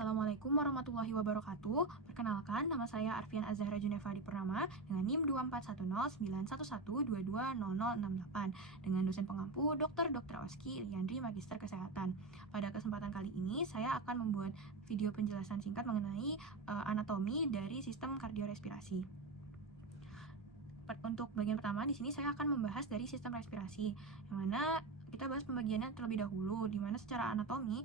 Assalamualaikum warahmatullahi wabarakatuh. Perkenalkan, nama saya Arfian Azahra Junefadi Purnama dengan NIM 2410911220068 dengan dosen pengampu Dr. Oski Liandri Magister Kesehatan. Pada kesempatan kali ini, saya akan membuat video penjelasan singkat mengenai anatomi dari sistem kardiorespirasi. Untuk bagian pertama, di sini saya akan membahas dari sistem respirasi, yang mana kita bahas pembagiannya terlebih dahulu, di mana secara anatomi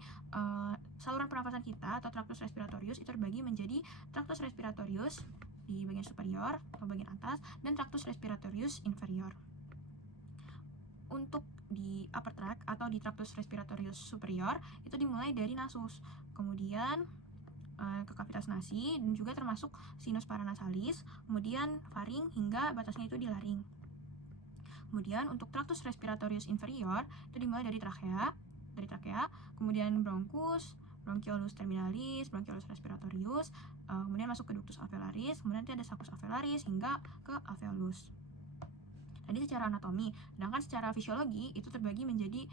saluran pernafasan kita atau traktus respiratorius itu terbagi menjadi traktus respiratorius di bagian superior atau bagian atas dan traktus respiratorius inferior. Untuk di upper tract atau di traktus respiratorius superior itu dimulai dari nasus, kemudian ke kavitas nasi dan juga termasuk sinus paranasalis, kemudian faring hingga batasnya itu di laring. Kemudian untuk traktus respiratorius inferior itu dimulai dari trakea, kemudian bronkus, bronchiolus terminalis, bronchiolus respiratorius, kemudian masuk ke ductus alveolaris, kemudian nanti ada saccus alveolaris hingga ke alveolus. Tadi secara anatomi, sedangkan secara fisiologi itu terbagi menjadi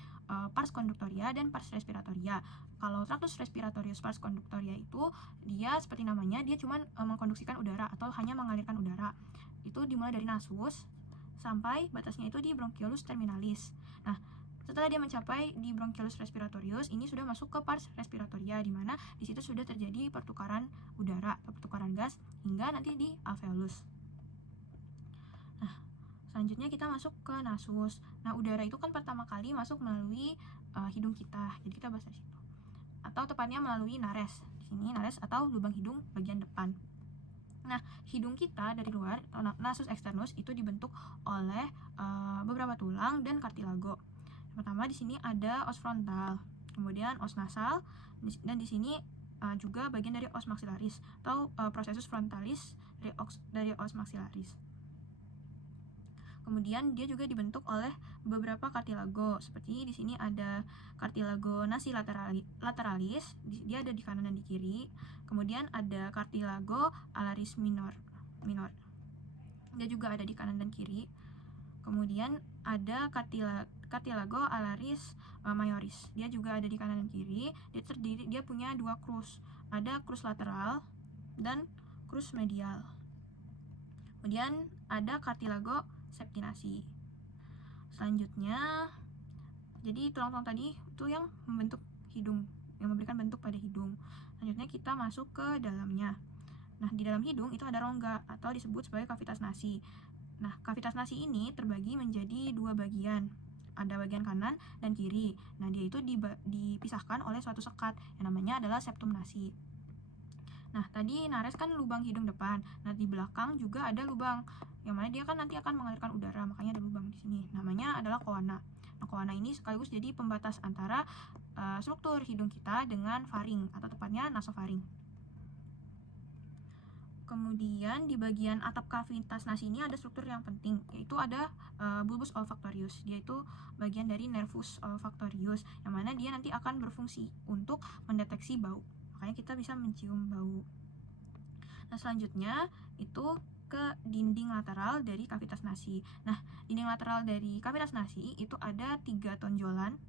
pars conductoria dan pars respiratoria. Kalau traktus respiratorius pars conductoria itu dia seperti namanya, dia cuma mengkonduksikan udara atau hanya mengalirkan udara. Itu dimulai dari nasus sampai batasnya itu di bronchiolus terminalis. Nah, setelah dia mencapai di bronchiolus respiratorius, ini sudah masuk ke pars respiratoria, di mana di situ sudah terjadi pertukaran udara atau pertukaran gas hingga nanti di alveolus. Nah, selanjutnya kita masuk ke nasus. Nah, udara itu kan pertama kali masuk melalui hidung kita. Jadi kita bahas dari situ. Atau tepatnya melalui nares. Di sini nares atau lubang hidung bagian depan. Nah, hidung kita dari luar atau nasus externus itu dibentuk oleh beberapa tulang dan kartilago. Pertama di sini ada os frontal, kemudian os nasal, dan di sini juga bagian dari os maxillaris atau processus frontalis dari os maxillaris. Kemudian dia juga dibentuk oleh beberapa kartilago, seperti di sini ada kartilago nasi lateralis, dia ada di kanan dan di kiri. Kemudian ada kartilago alaris minor, dia juga ada di kanan dan kiri. Kemudian ada kartilago alaris majoris, dia juga ada di kanan dan kiri. Dia punya dua krus, ada krus lateral dan krus medial. Kemudian ada kartilago septinasi. Selanjutnya, jadi tulang-tulang tadi itu yang membentuk hidung, yang memberikan bentuk pada hidung. Selanjutnya kita masuk ke dalamnya. Nah, di dalam hidung itu ada rongga atau disebut sebagai kavitas nasi. Nah, kavitas nasi ini terbagi menjadi dua bagian. Ada bagian kanan dan kiri. Nah, dia itu dipisahkan oleh suatu sekat yang namanya adalah septum nasi. Nah, tadi nares kan lubang hidung depan. Nah, di belakang juga ada lubang, yang mana dia kan nanti akan mengalirkan udara, makanya ada lubang di sini. Namanya adalah koana. Nah, koana ini sekaligus jadi pembatas antara struktur hidung kita dengan faring, atau tepatnya nasofaring. Kemudian di bagian atap kavitas nasi ini ada struktur yang penting, yaitu ada bulbus olfactorius. Dia itu bagian dari nervus olfactorius, yang mana dia nanti akan berfungsi untuk mendeteksi bau. Makanya kita bisa mencium bau. Nah, selanjutnya itu ke dinding lateral dari kavitas nasi. Nah, dinding lateral dari kavitas nasi itu ada 3 tonjolan,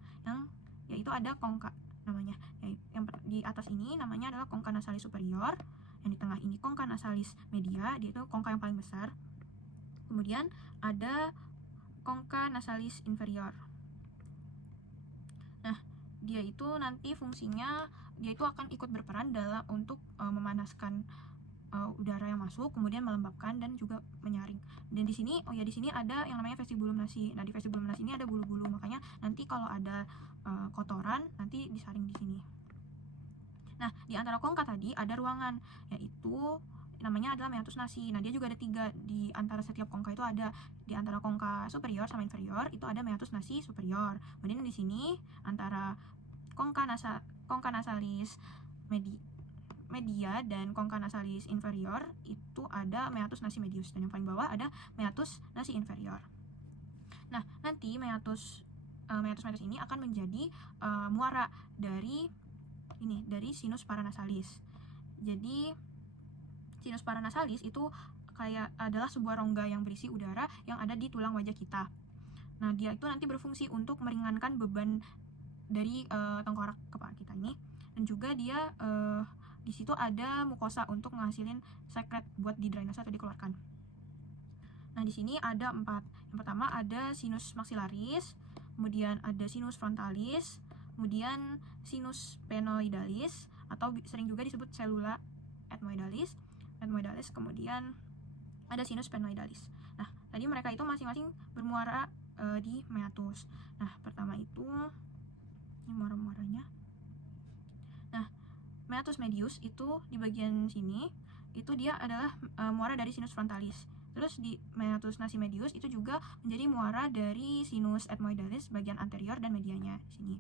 yaitu ada kongka namanya. Yang di atas ini namanya adalah kongka nasalis superior, yang di tengah ini kongka nasalis media, dia itu kongka yang paling besar. Kemudian ada kongka nasalis inferior. Nah, dia itu nanti fungsinya, dia itu akan ikut berperan dalam untuk memanaskan udara yang masuk, kemudian melembabkan dan juga menyaring. Dan di sini, di sini ada yang namanya vestibulum nasi. Nah, di vestibulum nasi ini ada bulu-bulu, makanya nanti kalau ada kotoran nanti disaring di sini. Nah, di antara kongka tadi ada ruangan, yaitu namanya adalah meatus nasi. Nah, dia juga ada 3 di antara setiap kongka itu ada. Di antara kongka superior sama inferior itu ada meatus nasi superior. Kemudian di sini antara kongka nasalis media dan kongka nasalis inferior itu ada meatus nasi medius, dan yang paling bawah ada meatus nasi inferior. Nah, nanti meatus ini akan menjadi muara dari sinus paranasalis. Jadi sinus paranasalis itu kayak adalah sebuah rongga yang berisi udara yang ada di tulang wajah kita. Nah, dia itu nanti berfungsi untuk meringankan beban dari tengkorak kepala kita ini, dan juga dia di situ ada mukosa untuk ngasilin sekret buat di drainase atau dikeluarkan. Nah, di sini ada 4. Yang pertama ada sinus maxillaris, kemudian ada sinus frontalis, kemudian sinus sphenoidalis atau sering juga disebut cellula ethmoidalis, kemudian ada sinus sphenoidalis. Nah, tadi mereka itu masing-masing bermuara di meatus. Nah, pertama itu ini muara-muaranya. Nah, meatus medius itu di bagian sini itu dia adalah muara dari sinus frontalis. Terus di meatus nasi medius itu juga menjadi muara dari sinus ethmoidalis bagian anterior dan medianya sini.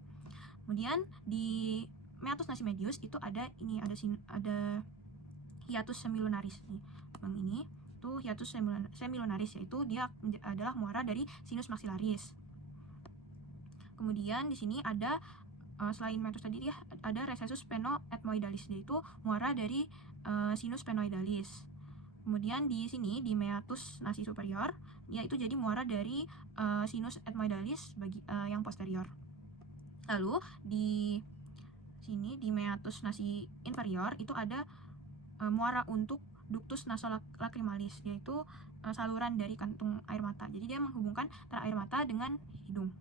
Kemudian di meatus nasi medius itu ada ada hiatus semilunaris nih. Bang ini tuh hiatus semilunaris, yaitu dia adalah muara dari sinus maxillaris. Kemudian di sini ada selain meatus tadi dia ada recessus sphenoethmoidalis, yaitu muara dari sinus sphenoidalis. Kemudian di sini di meatus nasi superior dia itu jadi muara dari sinus ethmoidalis yang posterior. Lalu di sini di meatus nasi inferior itu ada muara untuk ductus nasolacrimalis, yaitu saluran dari kantung air mata. Jadi dia menghubungkan antara air mata dengan hidung.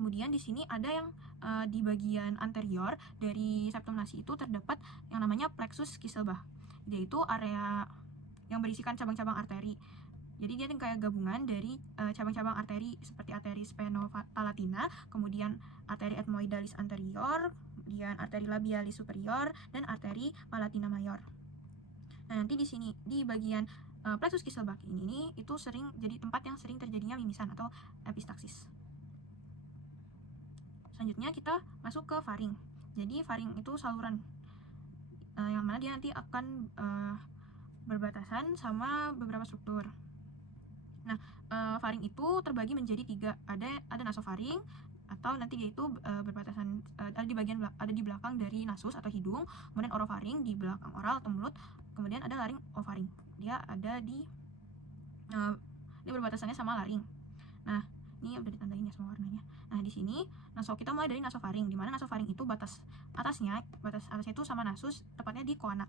Kemudian di sini ada yang di bagian anterior dari septum nasi itu terdapat yang namanya plexus Kisselbach, yaitu area yang berisikan cabang-cabang arteri. Jadi dia kayak gabungan dari cabang-cabang arteri seperti arteri spheno-palatina, kemudian arteri ethmoidalis anterior, kemudian arteri labialis superior, dan arteri palatina mayor. Nah, nanti di sini di bagian plexus Kisselbach ini itu sering jadi tempat yang sering terjadinya mimisan atau epistaxis. Selanjutnya kita masuk ke faring. Jadi faring itu saluran yang mana dia nanti akan berbatasan sama beberapa struktur. Nah, faring itu terbagi menjadi 3. Ada nasofaring atau nanti dia itu berbatasan ada di belakang dari nasus atau hidung, kemudian orofaring di belakang oral atau mulut, kemudian ada laring ofaring. Dia ada di dia berbatasannya sama laring. Nah, ini udah ditandain ya semua warnanya. Nah, di sini kita mulai dari nasofaring, di mana nasofaring itu batas atasnya itu sama nasus, tepatnya di koana,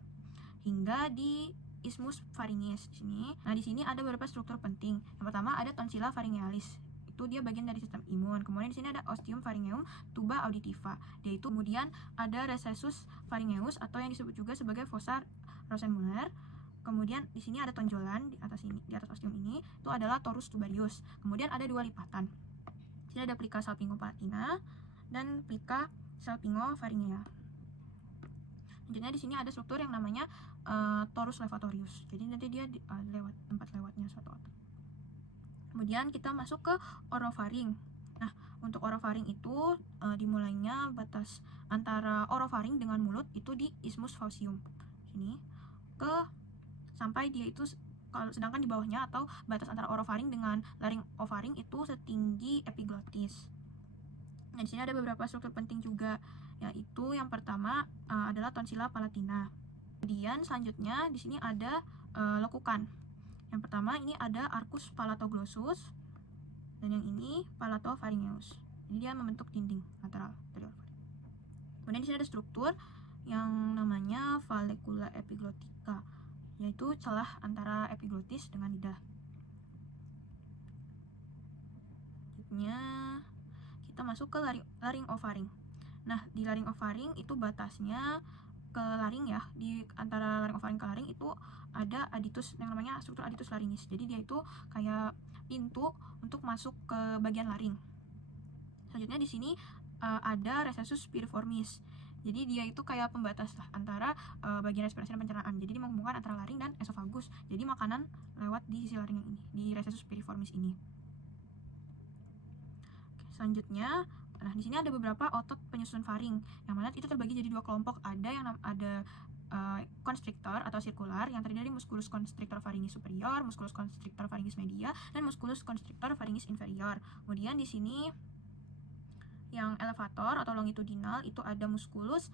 hingga di isthmus pharyngeus di sini. Nah, di sini ada beberapa struktur penting. Yang pertama ada tonsilla pharyngealis. Itu dia bagian dari sistem imun. Kemudian di sini ada ostium pharyngeum, tuba auditiva. Yaitu kemudian ada recessus pharyngeus atau yang disebut juga sebagai fossa Rosenmuller. Kemudian di sini ada tonjolan di atas ostium ini, itu adalah torus tubarius. Kemudian ada 2 lipatan. Di sini ada plica salpingopalatina dan plica salpingopharyngea. Selanjutnya di sini ada struktur yang namanya torus levatorius. Jadi nanti dia lewat tempat lewatnya suatu otot. Kemudian kita masuk ke orofaring. Nah, untuk orofaring itu dimulainya batas antara orofaring dengan mulut itu di isthmus faucium. Sini sampai dia itu sedangkan di bawahnya atau batas antara orofaring dengan laring ofaring itu setinggi epiglotis. Nah, di sini ada beberapa struktur penting juga, yaitu yang pertama adalah tonsilla palatina. Kemudian selanjutnya di sini ada lekukan. Yang pertama ini ada arcus palatoglossus dan yang ini palatopharyngeus. Jadi dia membentuk dinding lateral dari orofaring. Kemudian di sini ada struktur yang namanya vallecula epiglotica, yaitu celah antara epiglotis dengan lidah. Selanjutnya kita masuk ke laring ofaring. Nah, di laring ofaring itu batasnya ke laring ya, di antara laring ofaring ke laring itu ada aditus yang namanya struktur aditus laringis. Jadi dia itu kayak pintu untuk masuk ke bagian laring. Selanjutnya di sini ada recessus piriformis. Jadi dia itu kayak pembatas lah antara bagian respirasi dan pencernaan. Jadi dia menghubungkan antara laring dan esofagus. Jadi makanan lewat di sisi laring yang ini, di recessus piriformis ini. Oke, selanjutnya, nah di sini ada beberapa otot penyusun faring, yang mana itu terbagi jadi 2 kelompok. Ada constrictor atau sirkular yang terdiri dari musculus constrictor pharyngis superior, musculus constrictor pharyngis media, dan musculus constrictor pharyngis inferior. Kemudian di sini yang elevator atau longitudinal itu ada musculus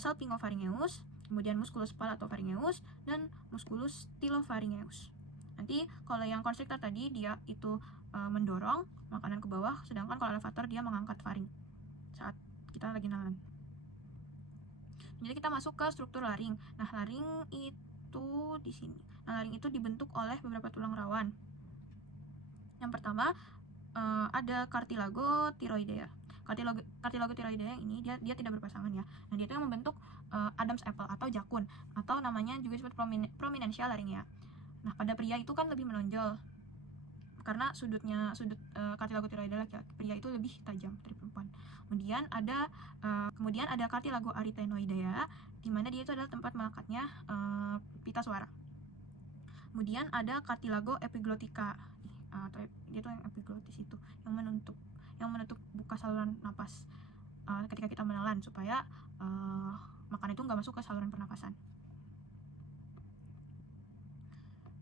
salpingopharyngeus, kemudian musculus palatopharyngeus, dan musculus stylopharyngeus. Nanti kalau yang constrictor tadi dia itu mendorong makanan ke bawah, sedangkan kalau elevator dia mengangkat faring saat kita lagi nalan. Jadi kita masuk ke struktur laring. Nah, laring itu di sini. Nah, laring itu dibentuk oleh beberapa tulang rawan. Yang pertama ada cartilago tiroidea. Cartilago tiroidea ini dia tidak berpasangan ya. Nah, dia itu yang membentuk Adam's apple atau jakun, atau namanya juga disebut prominensia laringea. Nah, pada pria itu kan lebih menonjol karena sudut cartilago tiroidea laki-laki pria itu lebih tajam dari perempuan. Kemudian ada cartilago arytenoidea, di mana dia itu adalah tempat melekatnya pita suara. Kemudian ada cartilago epiglottica, atau dia tuh yang epiglotis itu yang menutup buka saluran napas ketika kita menelan, supaya makanan itu nggak masuk ke saluran pernapasan.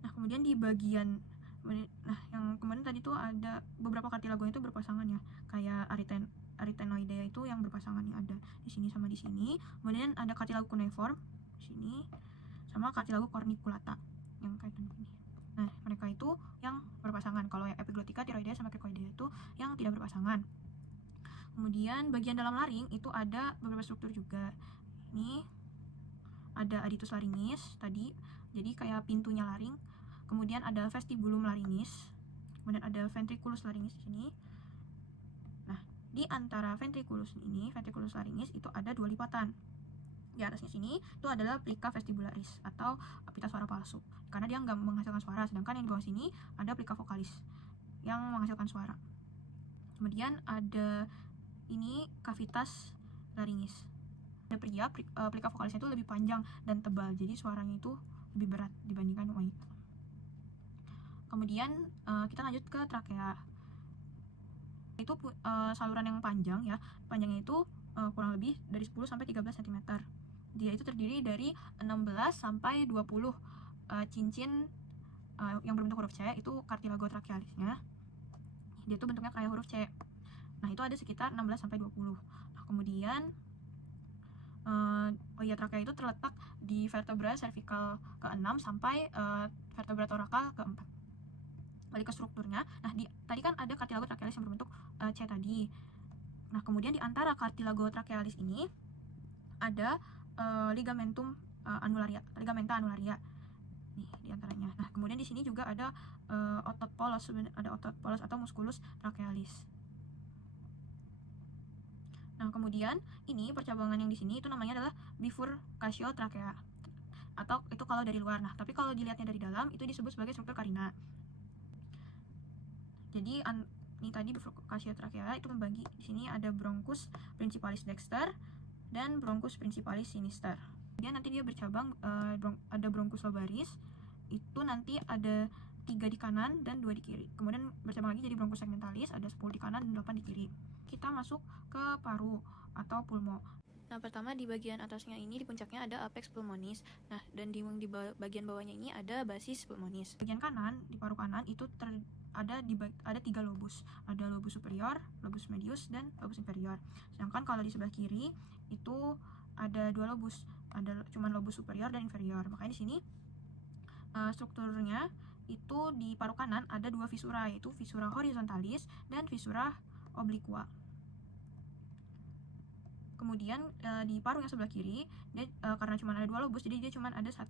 Nah, kemudian di bagian yang kemarin tadi tuh ada beberapa cartilago itu berpasangan ya, kayak arytenoidea itu yang berpasangan ya, ada di sini sama di sini. Kemudian ada cartilago cuneiform di sini, sama cartilago corniculata yang kayak gini. Nah, mereka itu yang berpasangan. Kalau yang epiglottica, tiroidea, sama cricoidea itu yang tidak berpasangan. Kemudian bagian dalam laring itu ada beberapa struktur juga. Ini ada aditus laringis tadi, jadi kayak pintunya laring. Kemudian ada vestibulum laringis. Kemudian ada ventriculus laringis di sini. Nah, di antara ventriculus laringis itu ada dua lipatan. Di atasnya sini itu adalah plica vestibularis atau pita suara palsu, karena dia nggak menghasilkan suara. Sedangkan yang di bawah sini ada plica vocalis yang menghasilkan suara. Kemudian ada ini cavitas laringis. Pada pria, plica vokalisnya itu lebih panjang dan tebal, jadi suaranya itu lebih berat dibandingkan wanita. Kemudian kita lanjut ke trakea. Itu saluran yang panjang ya, panjangnya itu kurang lebih dari 10 sampai 13 cm. Dia itu terdiri dari 16 sampai 20 cincin yang berbentuk huruf C, itu cartilago trachealisnya. Dia itu bentuknya kayak huruf C. Nah, itu ada sekitar 16 sampai 20. Nah, kemudian trakea itu terletak di vertebra cervical ke-6 sampai vertebra thoracal ke-4. Balik ke strukturnya. Nah, tadi kan ada cartilago trachealis yang berbentuk C tadi. Nah, kemudian di antara cartilago trachealis ini ada ligamentum ligamenta annularia. Nih, di antaranya. Nah, kemudian di sini juga ada otot polos atau musculus trachealis. Nah, kemudian ini percabangan yang di sini itu namanya adalah bifurcatio trachea, atau itu kalau dari luar. Nah, tapi kalau dilihatnya dari dalam itu disebut sebagai struktur carina. Jadi ini tadi bifurcatio trachea itu membagi, di sini ada bronchus principalis dexter dan bronchus principalis sinister. Kemudian nanti dia bercabang, ada bronchus lobaris, itu nanti ada 3 di kanan dan 2 di kiri. Kemudian bercabang lagi jadi bronchus segmentalis, ada 10 di kanan dan 8 di kiri. Kita masuk ke paru atau pulmo. Nah, pertama di bagian atasnya ini, di puncaknya ada apex pulmonis. Nah, dan di bagian bawahnya ini ada basis pulmonis. Bagian kanan, di paru kanan itu ada 3 lobus. Ada lobus superior, lobus medius, dan lobus inferior. Sedangkan kalau di sebelah kiri itu ada 2 lobus. Ada cuma lobus superior dan inferior. Makanya di sini strukturnya itu di paru kanan ada 2 visura, yaitu visura horizontalis dan visura obliqua. Kemudian di paru yang sebelah kiri dia karena cuma ada 2 lobus, jadi dia cuma ada 1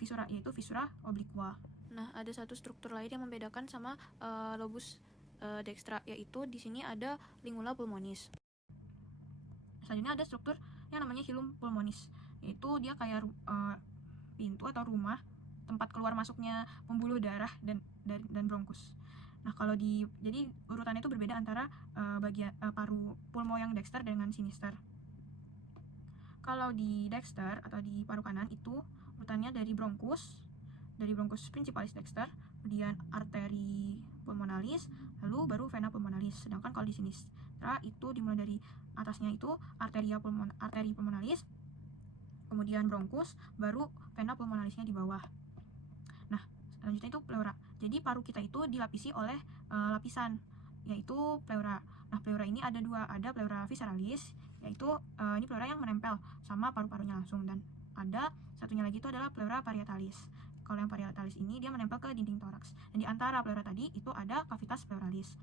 visura, yaitu visura obliqua. Nah, ada satu struktur lain yang membedakan sama lobus dextra, yaitu di sini ada lingula pulmonis. Selanjutnya ada struktur yang namanya hilum pulmonis, yaitu dia kayak pintu atau rumah tempat keluar masuknya pembuluh darah dan bronkus. Nah, jadi urutannya itu berbeda antara bagian paru pulmo yang dexter dengan sinister. Kalau di dexter atau di paru kanan itu urutannya dari bronkus principalis dexter, kemudian arteri pulmonalis, lalu baru vena pulmonalis. Sedangkan kalau di sinistra itu dimulai dari atasnya itu arteri pulmonalis, kemudian bronkus, baru vena pulmonalisnya di bawah. Nah, selanjutnya itu pleura. Jadi paru kita itu dilapisi oleh lapisan, yaitu pleura. Nah, pleura ini ada 2, ada pleura visceralis, yaitu ini pleura yang menempel sama paru-parunya langsung, dan ada satunya lagi itu adalah pleura parietalis. Kalau yang parietalis ini dia menempel ke dinding toraks, dan di antara pleura tadi itu ada cavitas pleuralis.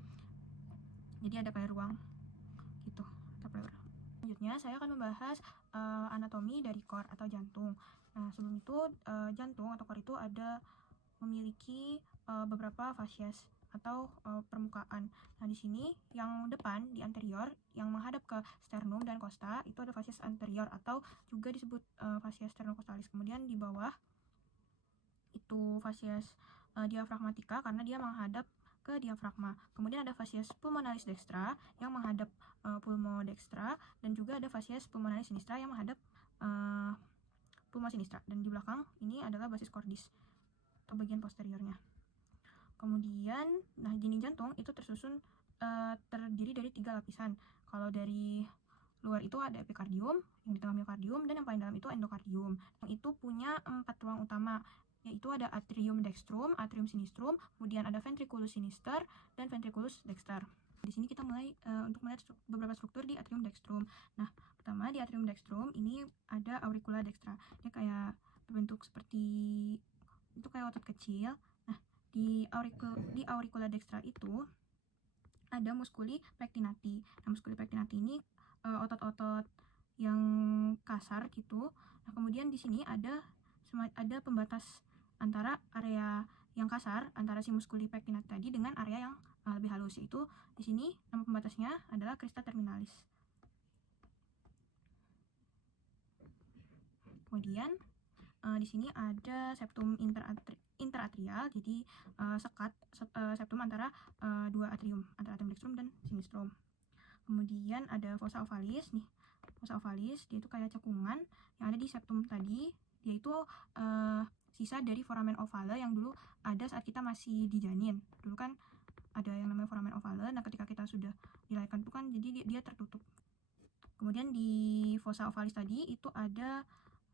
Jadi ada kayak ruang gitu, pleura. Selanjutnya saya akan membahas anatomi dari core atau jantung. Nah, sebelum itu jantung atau core itu memiliki beberapa fasies atau permukaan. Nah, di sini yang depan di anterior yang menghadap ke sternum dan costa itu ada fasies anterior atau juga disebut fasies sternocostalis. Kemudian di bawah itu fasies diafragmatica karena dia menghadap ke diafragma. Kemudian ada fasies pulmonalis dextra yang menghadap pulmo dextra, dan juga ada fasies pulmonalis sinistra yang menghadap pulmo sinistra. Dan di belakang ini adalah basis cordis atau bagian posteriornya. Kemudian, nah, dinding jantung itu terdiri dari 3 lapisan. Kalau dari luar itu ada epikardium, yang di tengah miokardium, dan yang paling dalam itu endokardium. Yang itu punya 4 ruang utama, yaitu ada atrium dextrum, atrium sinistrum, kemudian ada ventriculus sinister, dan ventriculus dexter. Di sini kita mulai untuk melihat beberapa struktur di atrium dextrum. Nah, pertama di atrium dextrum ini ada auricula dextra. Dia kayak berbentuk seperti itu, kayak otot kecil. Nah, di auricula dextra itu ada musculi pectinati. Nah, musculi pectinati ini otot-otot yang kasar gitu. Nah, kemudian di sini ada pembatas antara area yang kasar antara si musculi pectinati tadi dengan area yang lebih halus, yaitu di sini nama pembatasnya adalah crista terminalis. Kemudian di sini ada septum interatrial, jadi septum antara dua atrium, antara atrium dextrum dan sinistrum. Kemudian ada fossa ovalis nih. Fossa ovalis dia itu kayak cekungan yang ada di septum tadi, yaitu sisa dari foramen ovale yang dulu ada saat kita masih di janin. Dulu kan ada yang namanya foramen ovale. Nah, ketika kita sudah dilahirkan itu kan jadi dia tertutup. Kemudian di fossa ovalis tadi itu ada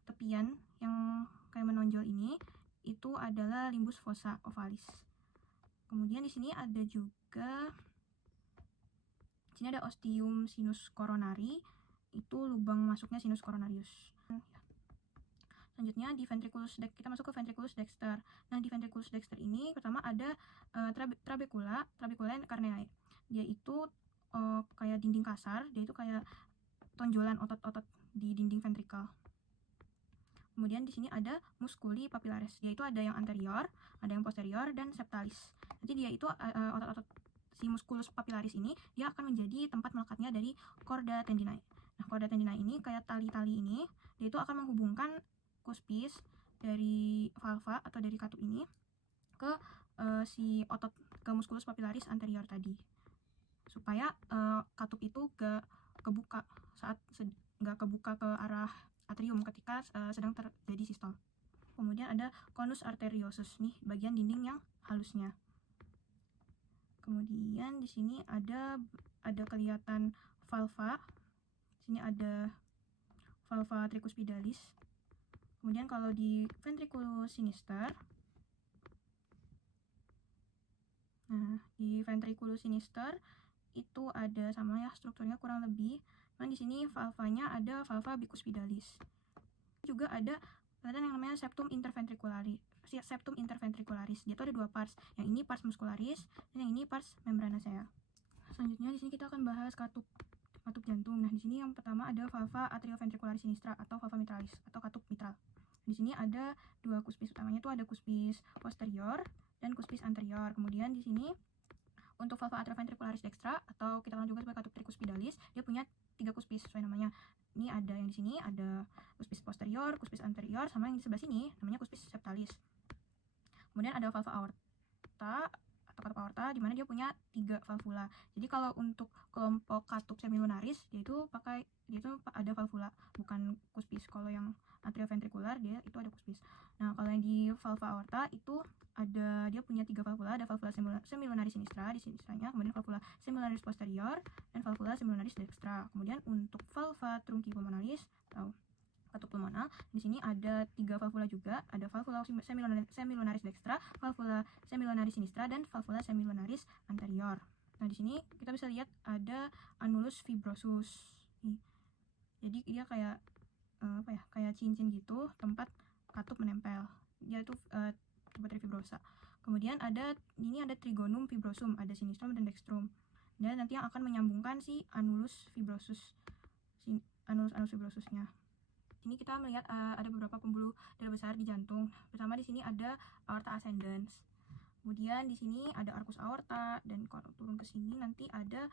tepian yang kayak menonjol ini, itu adalah limbus fossa ovalis. Kemudian di sini ada juga ostium sinus coronari, itu lubang masuknya sinus coronarius. Selanjutnya di ventriculus kita masuk ke ventriculus dexter. Nah, di ventriculus dexter ini pertama ada trabecula carneae. Dia itu kayak dinding kasar, dia itu kayak tonjolan otot-otot di dinding ventrikel. Kemudian di sini ada musculi papillaris. Dia itu ada yang anterior, ada yang posterior, dan septalis. Nanti dia itu otot-otot si musculus papillaris ini dia akan menjadi tempat melekatnya dari chorda tendinae. Nah, chorda tendinae ini kayak tali-tali ini, dia itu akan menghubungkan cuspis dari valva atau dari katup ini ke si otot, ke musculus papillaris anterior tadi, supaya katup itu gak kebuka ke arah atrium ketika sedang terjadi sistol. Kemudian ada conus arteriosus nih, bagian dinding yang halusnya. Kemudian di sini ada kelihatan valva. Sini ada valva tricuspidalis. Kemudian kalau di ventriculus sinister, nah, di ventriculus sinister itu ada sama ya strukturnya kurang lebih. Nah, di sini valvanya ada valva bicuspidalis. Juga ada kelihatan yang namanya septum interventricularis. Dia tuh ada 2 pars. Yang ini pars muscularis dan yang ini pars membranacea. Selanjutnya di sini kita akan bahas katup jantung. Nah, di sini yang pertama ada valva atrioventricularis sinistra atau valva mitralis atau katup mitral. Di sini ada 2 cuspis utamanya, itu ada cuspis posterior dan cuspis anterior. Kemudian di sini untuk valva atrioventricularis dextra atau kita kenal juga sebagai katup tricuspidalis, dia punya 3 cuspis sesuai namanya. Ini ada yang di sini ada cuspis posterior, cuspis anterior, sama yang di sebelah sini namanya cuspis septalis. Kemudian ada valva aorta atau katup aorta, di mana dia punya 3 valvula. Jadi kalau untuk kelompok katup semilunaris dia itu ada valvula, bukan cuspis. Kalau yang atrioventricular dia itu ada cuspis. Nah, kalau yang di valva aorta itu dia punya 3 valvula, ada valvula semilunaris sinistra di sinistranya, kemudian valvula semilunaris posterior, dan valvula semilunaris dextra. Kemudian untuk valva trunci pulmonalis atau katup pulmonal, di sini ada 3 valvula juga, ada valvula semilunaris dextra, valvula semilunaris sinistra, dan valvula semilunaris anterior. Nah, di sini kita bisa lihat ada annulus fibrosus. Jadi dia kayak kayak cincin gitu, tempat katup menempel. Dia itu tipe fibrosa. Kemudian ada trigonum fibrosum, ada sinistrum dan dextrum. Dan nanti yang akan menyambungkan si annulus fibrosus, annulus fibrosusnya. Ini kita melihat ada beberapa pembuluh darah besar di jantung. Pertama di sini ada aorta ascendens. Kemudian di sini ada arcus aorta, dan kalau turun ke sini nanti ada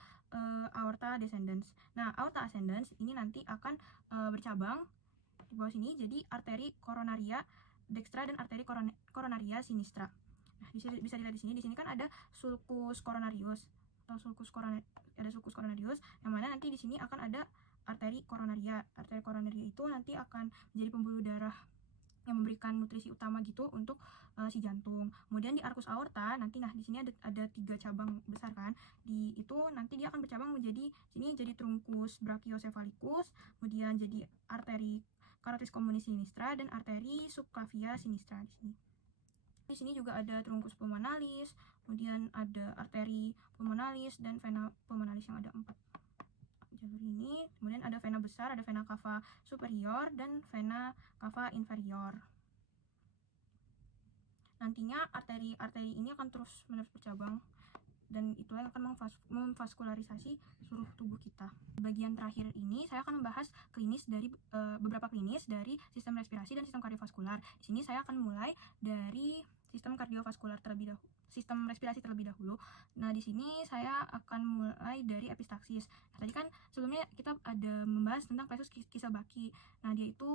aorta descendens. Nah, aorta ascendens ini nanti akan bercabang di bawah sini jadi arteri coronaria dextra dan arteri coronaria sinistra. Nah, bisa dilihat di sini kan ada sulcus coronarius atau sulcus coronarius, yang mana nanti di sini akan ada arteri coronaria. Arteri coronaria itu nanti akan menjadi pembuluh darah yang memberikan nutrisi utama gitu untuk si jantung. Kemudian di arcus aorta nanti, nah di sini ada 3 cabang besar kan. Di itu nanti dia akan bercabang menjadi sini jadi truncus brachiocephalicus, kemudian jadi arteri carotis communis sinistra dan arteri subclavia sinistra di sini. Di sini juga ada truncus pulmonalis, kemudian ada arteri pulmonalis dan vena pulmonalis yang ada 4 jalur ini. Kemudian ada vena besar, ada vena cava superior dan vena cava inferior. Nantinya arteri-arteri ini akan terus-menerus bercabang, dan itulah yang akan memvaskularisasi seluruh tubuh kita. Bagian terakhir ini saya akan membahas klinis dari beberapa klinis dari sistem respirasi dan sistem kardiovaskular. Di sini saya akan mulai dari sistem kardiovaskular sistem respirasi terlebih dahulu. Nah, di sini saya akan mulai dari epistaksis. Nah, tadi kan sebelumnya kita ada membahas tentang plexus Kieselbacki. Nah, dia itu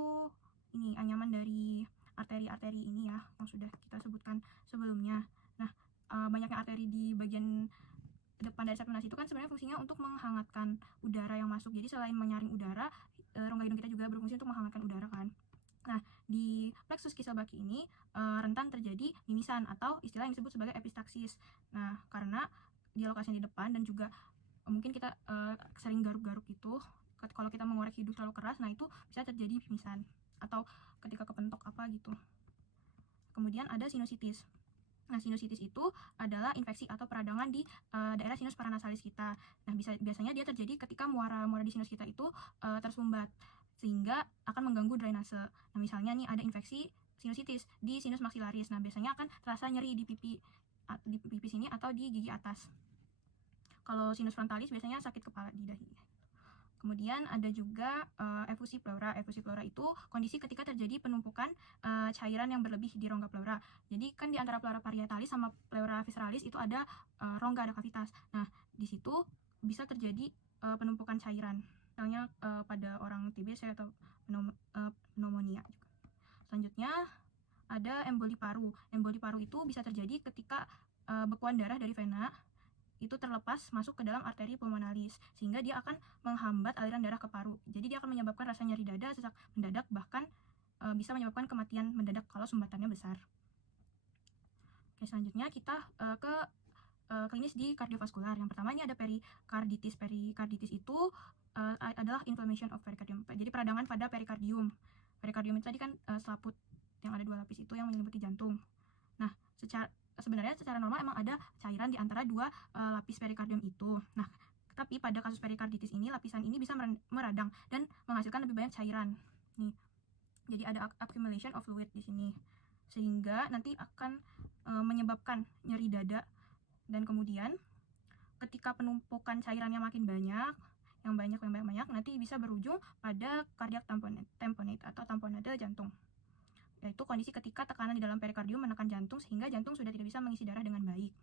ini anyaman dari arteri-arteri ini ya, yang sudah kita sebutkan sebelumnya. Nah, banyaknya arteri di bagian depan dari saluran nafas itu kan sebenarnya fungsinya untuk menghangatkan udara yang masuk. Jadi selain menyaring udara, rongga hidung kita juga berfungsi untuk menghangatkan udara kan. Nah, di plexus Kieselbacki ini rentan terjadi mimisan atau istilah yang disebut sebagai epistaksis. Nah, karena dia lokasinya di depan dan juga mungkin kita sering garuk-garuk gitu. Kalau kita mengorek hidung terlalu keras, nah itu bisa terjadi mimisan atau ketika kepentok apa gitu. Kemudian ada sinusitis. Nah, sinusitis itu adalah infeksi atau peradangan di daerah sinus paranasalis kita. Nah, biasanya dia terjadi ketika muara-muara di sinus kita itu tersumbat, sehingga akan mengganggu drainase. Nah, misalnya nih ada infeksi sinusitis di sinus maxillaris. Nah, biasanya akan terasa nyeri di pipi sini atau di gigi atas. Kalau sinus frontalis biasanya sakit kepala di dahi. Kemudian ada juga efusi pleura. Efusi pleura itu kondisi ketika terjadi penumpukan cairan yang berlebih di rongga pleura. Jadi kan di antara pleura parietalis sama pleura visceralis itu ada rongga, ada kavitas. Nah, di situ bisa terjadi penumpukan cairan. Misalnya pada orang TBC atau pneumonia juga. Selanjutnya ada emboli paru. Emboli paru itu bisa terjadi ketika bekuan darah dari vena itu terlepas masuk ke dalam arteri pulmonalis, sehingga dia akan menghambat aliran darah ke paru. Jadi dia akan menyebabkan rasa nyeri dada, sesak mendadak, bahkan bisa menyebabkan kematian mendadak kalau sumbatannya besar. Oke, selanjutnya kita ke klinis di kardiovaskular. Yang pertama ini ada perikarditis. Perikarditis itu adalah inflammation of pericardium. Jadi peradangan pada perikardium. Perikardium itu tadi kan selaput yang ada 2 lapis itu yang menyelimuti jantung. Nah, sebenarnya secara normal emang ada cairan di antara 2 lapis perikardium itu. Nah, tapi pada kasus perikarditis ini lapisan ini bisa meradang dan menghasilkan lebih banyak cairan. Nih. Jadi ada accumulation of fluid di sini. Sehingga nanti akan menyebabkan nyeri dada, dan kemudian ketika penumpukan cairannya makin banyak, yang banyak nanti bisa berujung pada cardiac tamponade atau tamponade jantung. Yaitu kondisi ketika tekanan di dalam perikardium menekan jantung sehingga jantung sudah tidak bisa mengisi darah dengan baik.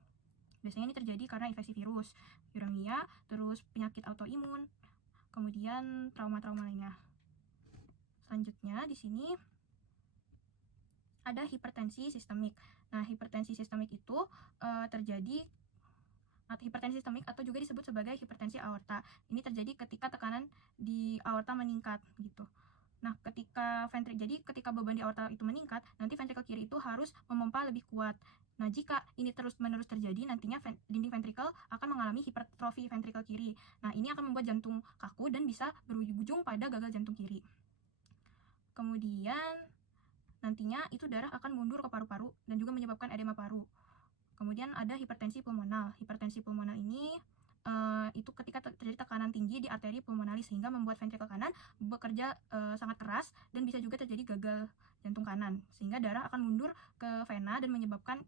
Biasanya ini terjadi karena infeksi virus, uremia, terus penyakit autoimun, kemudian trauma-trauma lainnya. Selanjutnya di sini ada hipertensi sistemik. Nah, hipertensi sistemik itu terjadi hipertensi sistemik atau juga disebut sebagai hipertensi aorta. Ini terjadi ketika tekanan di aorta meningkat gitu. Nah, ketika beban di aorta itu meningkat, nanti ventrikel kiri itu harus memompa lebih kuat. Nah, jika ini terus-menerus terjadi, nantinya dinding ventrikel akan mengalami hipertrofi ventrikel kiri. Nah, ini akan membuat jantung kaku dan bisa berujung pada gagal jantung kiri. Kemudian nantinya itu darah akan mundur ke paru-paru dan juga menyebabkan edema paru. Kemudian ada hipertensi pulmonal. Hipertensi pulmonal ini itu ketika terjadi tekanan tinggi di arteri pulmonalis sehingga membuat ventrikel kanan bekerja sangat keras dan bisa juga terjadi gagal jantung kanan, sehingga darah akan mundur ke vena dan menyebabkan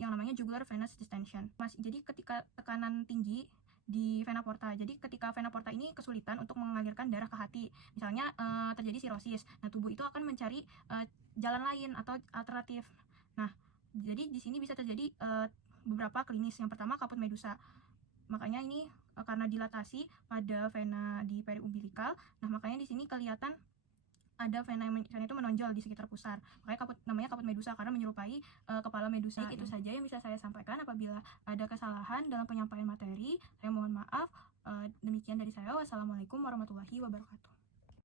yang namanya jugular venous distension. Jadi ketika tekanan tinggi di vena porta. Jadi ketika vena porta ini kesulitan untuk mengalirkan darah ke hati, misalnya terjadi sirosis, nah tubuh itu akan mencari jalan lain atau alternatif. Nah, jadi di sini bisa terjadi beberapa klinis. Yang pertama kaput medusa. Makanya ini karena dilatasi pada vena di periumbilikal. Nah, makanya di sini kelihatan ada vena itu menonjol di sekitar pusar. Makanya namanya kaput medusa karena menyerupai kepala medusa. Baik, itu saja yang bisa saya sampaikan. Apabila ada kesalahan dalam penyampaian materi, saya mohon maaf. Demikian dari saya. Wassalamualaikum warahmatullahi wabarakatuh.